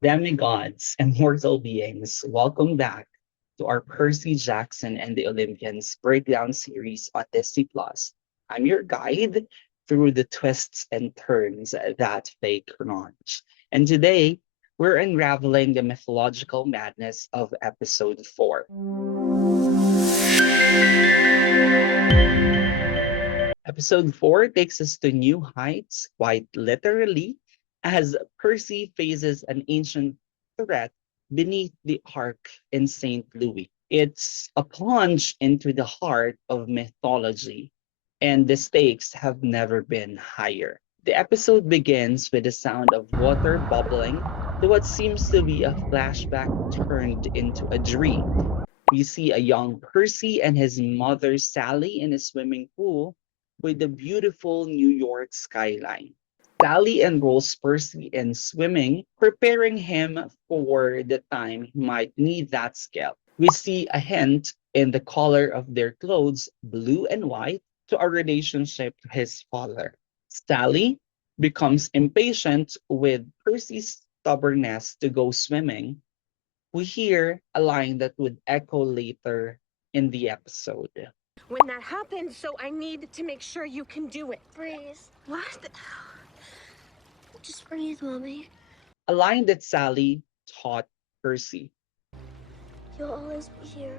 Demigods and mortal beings, welcome back to our Percy Jackson and the Olympians breakdown series on Disney Plus. I'm your guide through the twists and turns that fake launch. And today, we're unraveling the mythological madness of episode 4. Episode 4 takes us to new heights, quite literally, as Percy faces an ancient threat beneath the Ark in St. Louis. It's a plunge into the heart of mythology, and the stakes have never been higher. The episode begins with the sound of water bubbling to what seems to be a flashback turned into a dream. We see a young Percy and his mother Sally in a swimming pool with the beautiful New York skyline. Sally enrolls Percy in swimming, preparing him for the time he might need that skill. We see a hint in the color of their clothes, blue and white, to a relationship to his father. Sally becomes impatient with Percy's stubbornness to go swimming. We hear a line that would echo later in the episode. When that happens, so I need to make sure you can do it. Breathe. What? Just breathe, Mommy. A line that Sally taught Percy. You'll always be here.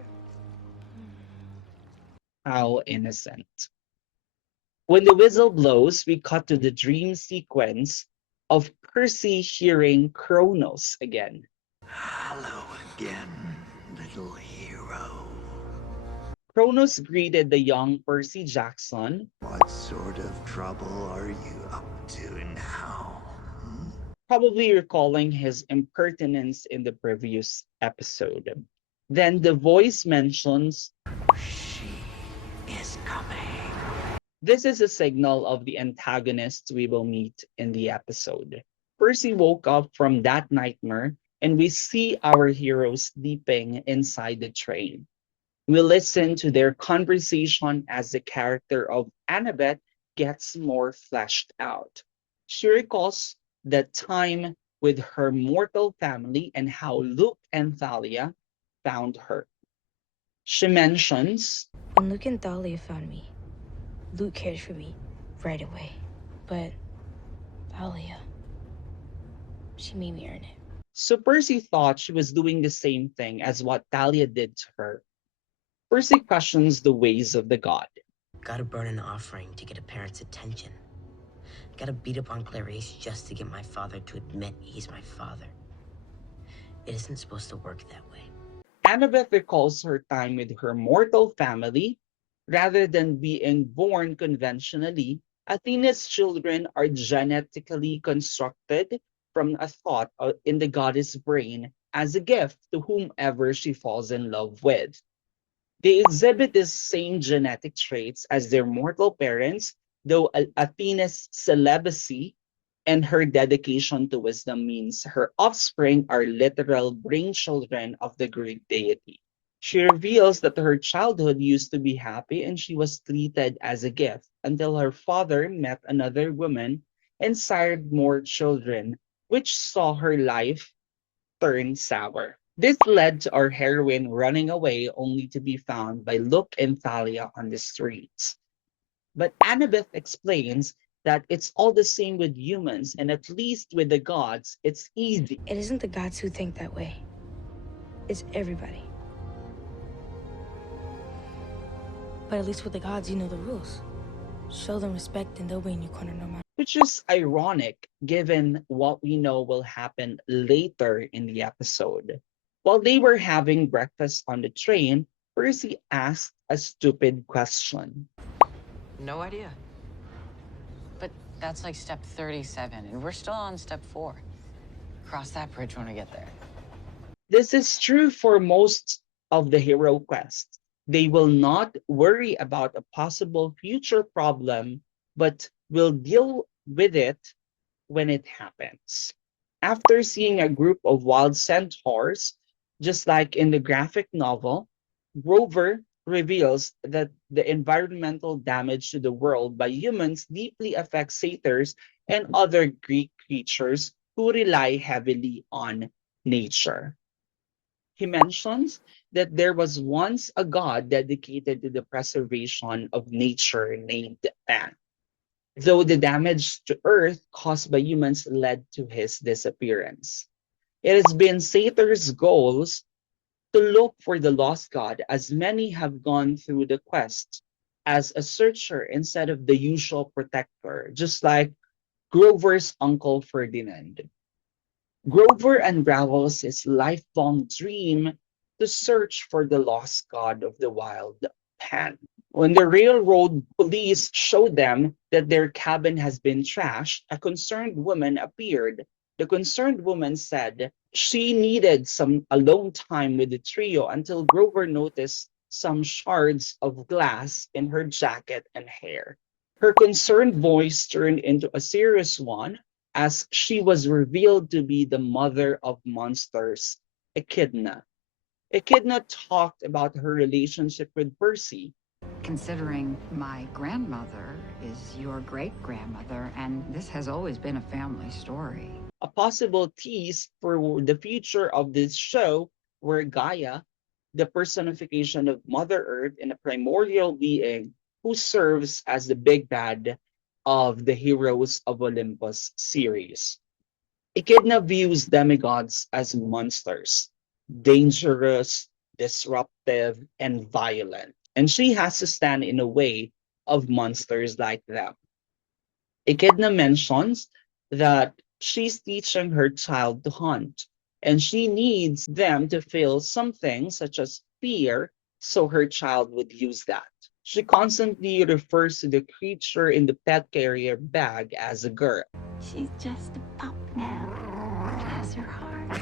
How innocent. When the whistle blows, we cut to the dream sequence of Percy hearing Kronos again. Hello again, little hero. Kronos greeted the young Percy Jackson, What sort of trouble are you up to now? probably recalling his impertinence in the previous episode. Then the voice mentions, She is coming. this is a signal of the antagonists we will meet in the episode. Percy woke up from that nightmare, and we see our heroes sleeping inside the train. We listen to their conversation as the character of Annabeth gets more fleshed out. She recalls the time with her mortal family and how Luke and Thalia found her. She mentions, When Luke and Thalia found me, Luke cared for me right away. But Thalia, she made me earn it. so Percy thought she was doing the same thing as what Thalia did to her. Percy questions the ways of the god. Gotta burn an offering to get a parent's attention. Gotta beat up on Clarice just to get my father to admit he's my father. It isn't supposed to work that way. Annabeth recalls her time with her mortal family. Rather than being born conventionally, Athena's children are genetically constructed from a thought in the goddess' brain as a gift to whomever she falls in love with. They exhibit the same genetic traits as their mortal parents, though Athena's celibacy and her dedication to wisdom means her offspring are literal brain children of the Greek deity. She reveals that her childhood used to be happy and she was treated as a gift until her father met another woman and sired more children, which saw her life turn sour. This led to our heroine running away only to be found by Luke and Thalia on the streets. But Annabeth explains that it's all the same with humans, and at least with the gods, it's easy. It isn't the gods who think that way. It's everybody. But at least with the gods, you know the rules. Show them respect and they'll be in your corner no matter. Which is ironic given what we know will happen later in the episode. While they were having breakfast on the train, Percy asked a stupid question. No idea. But that's like step 37, and we're still on step 4. Cross that bridge when we get there. This is true for most of the hero quests. They will not worry about a possible future problem, but will deal with it when it happens. After seeing a group of wild centaurs, just like in the graphic novel, Grover reveals that the environmental damage to the world by humans deeply affects satyrs and other Greek creatures who rely heavily on nature. He mentions that there was once a god dedicated to the preservation of nature named Pan, though the damage to Earth caused by humans led to his disappearance. It has been Satyr's goals to look for the lost god, as many have gone through the quest as a searcher instead of the usual protector, just like Grover's uncle Ferdinand. Grover unravels his lifelong dream to search for the lost god of the wild, Pan. When the railroad police showed them that their cabin has been trashed, a concerned woman appeared. The concerned woman said she needed some alone time with the trio until Grover noticed some shards of glass in her jacket and hair. Her concerned voice turned into a serious one as she was revealed to be the mother of monsters, Echidna. Echidna talked about her relationship with Percy. Considering my grandmother is your great grandmother, and this has always been a family story. A possible tease for the future of this show, where Gaia, the personification of Mother Earth and a primordial being who serves as the big bad of the Heroes of Olympus series. Echidna views demigods as monsters, dangerous, disruptive, and violent, and she has to stand in the way of monsters like them. Echidna mentions that she's teaching her child to hunt, and she needs them to feel something such as fear, so her child would use that. She constantly refers to the creature in the pet carrier bag as a girl. She's just a pup now. Bless her heart.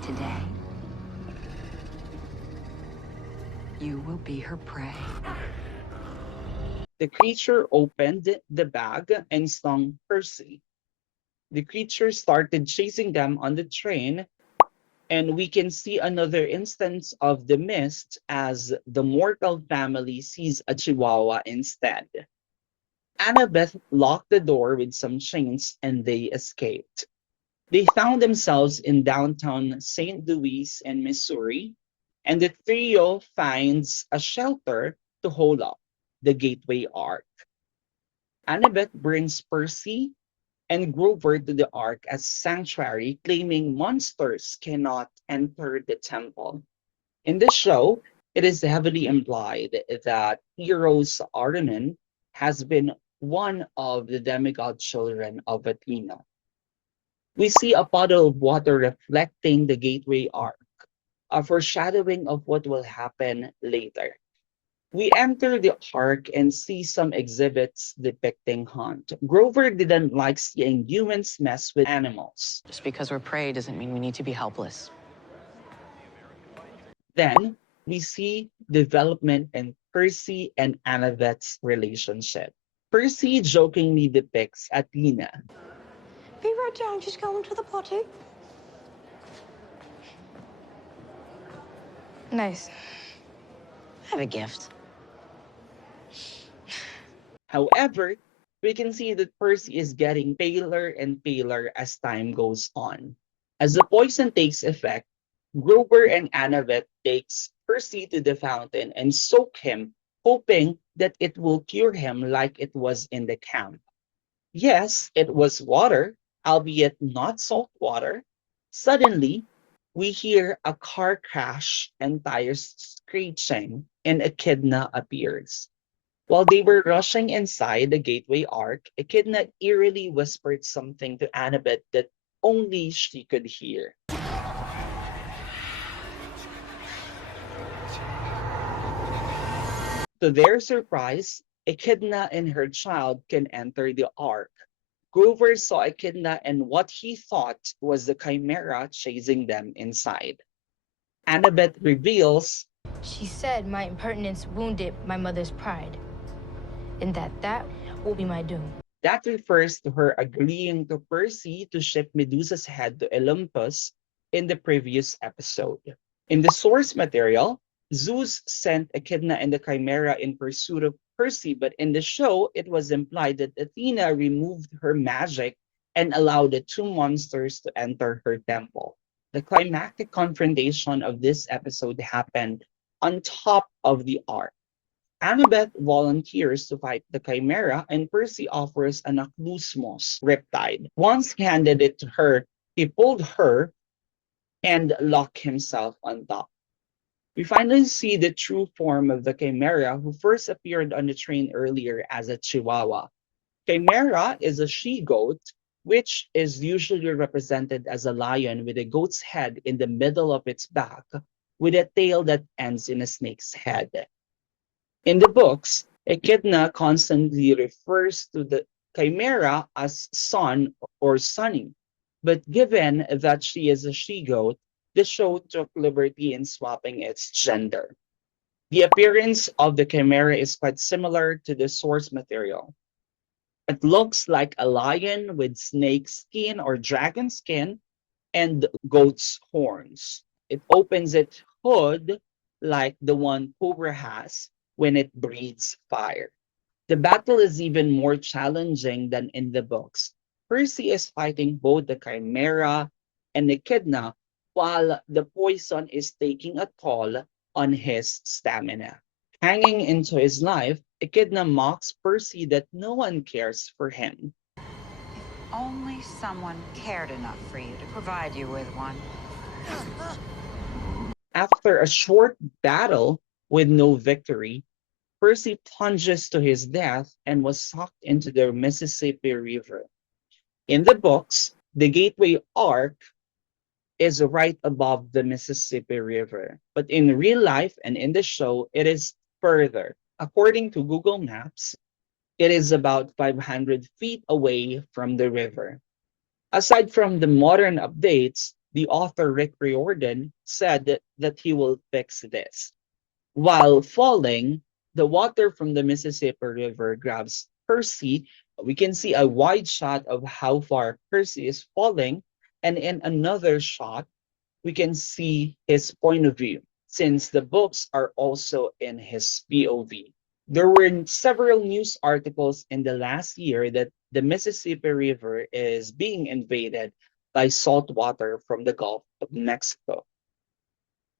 Today, you will be her prey. The creature opened the bag and stung Percy. The creature started chasing them on the train, and we can see another instance of the mist as the mortal family sees a chihuahua instead. Annabeth locked the door with some chains and they escaped. They found themselves in downtown St. Louis in Missouri, and the trio finds a shelter to hold up, the Gateway Ark. Annabeth brings Percy and Grover to the Ark as sanctuary, claiming monsters cannot enter the temple. In the show, it is heavily implied that Eros Ardanon has been one of the demigod children of Athena. We see a puddle of water reflecting the gateway arc, a foreshadowing of what will happen later. We enter the ark and see some exhibits depicting hunt. Grover didn't like seeing humans mess with animals. Just because we're prey doesn't mean we need to be helpless. Then we see development in Percy and Annabeth's relationship. Percy jokingly depicts Athena. Be right down, just going to the potty. Nice. I have a gift. However, we can see that Percy is getting paler and paler as time goes on. As the poison takes effect, Grover and Annabeth takes Percy to the fountain and soak him, hoping that it will cure him like it was in the camp. Yes, it was water, albeit not salt water. Suddenly, we hear a car crash and tires screeching, and Echidna appears. While they were rushing inside the gateway arc, Echidna eerily whispered something to Annabeth that only she could hear. To their surprise, Echidna and her child can enter the ark. Grover saw Echidna and what he thought was the chimera chasing them inside. Annabeth reveals She said my impertinence wounded my mother's pride, and that will be my doom. that refers to her agreeing to Percy to ship Medusa's head to Olympus in the previous episode. In the source material, Zeus sent Echidna and the Chimera in pursuit of Percy, but in the show, it was implied that Athena removed her magic and allow the two monsters to enter her temple. The climactic confrontation of this episode happened on top of the ark. Annabeth volunteers to fight the Chimera, and Percy offers an Aklusmos riptide. Once handed it to her, he pulled her and locked himself on top. We finally see the true form of the Chimera, who first appeared on the train earlier as a Chihuahua. Chimera is a she goat, which is usually represented as a lion with a goat's head in the middle of its back, with a tail that ends in a snake's head. In the books, Echidna constantly refers to the chimera as son or sunny, but given that she is a she goat, the show took liberty in swapping its gender. The appearance of the chimera is quite similar to the source material. It looks like a lion with snake skin or dragon skin and goat's horns. It opens its hood like the one Cobra has when it breathes fire. The battle is even more challenging than in the books. Percy is fighting both the Chimera and the Echidna while the poison is taking a toll on his stamina. Hanging into his life, Echidna mocks Percy that no one cares for him. Only someone cared enough for you to provide you with one. After a short battle with no victory, Percy plunges to his death and was sucked into the Mississippi River. In the books, the Gateway Arc is right above the Mississippi River, but in real life and in the show, it is further. According to Google Maps, it is about 500 feet away from the river. Aside from the modern updates, the author Rick Riordan said that he will fix this. While falling, the water from the Mississippi River grabs Percy. We can see a wide shot of how far Percy is falling, and in another shot, we can see his point of view, since the books are also in his POV. There were several news articles in the last year that the Mississippi River is being invaded by salt water from the Gulf of Mexico.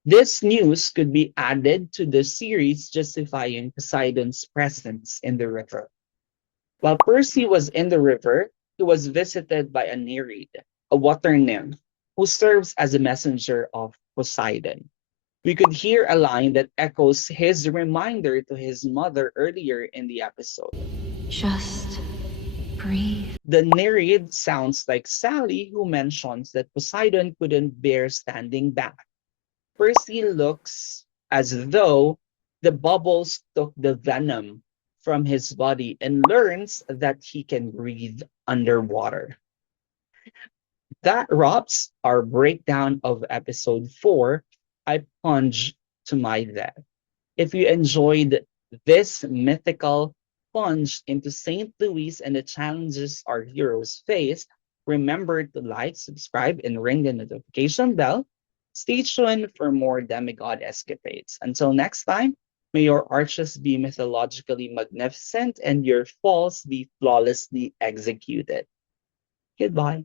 This news could be added to the series justifying Poseidon's presence in the river. While Percy was in the river, he was visited by a Nereid, a water nymph, who serves as a messenger of Poseidon. We could hear a line that echoes his reminder to his mother earlier in the episode. Just breathe. The Nereid sounds like Sally, who mentions that Poseidon couldn't bear standing back. Percy looks as though the bubbles took the venom from his body and learns that he can breathe underwater. That wraps our breakdown of episode 4. I plunge to my death. If you enjoyed this mythical plunge into St. Louis and the challenges our heroes face, remember to like, subscribe, and ring the notification bell. Stay tuned for more demigod escapades. Until next time, may your arches be mythologically magnificent and your falls be flawlessly executed. Goodbye.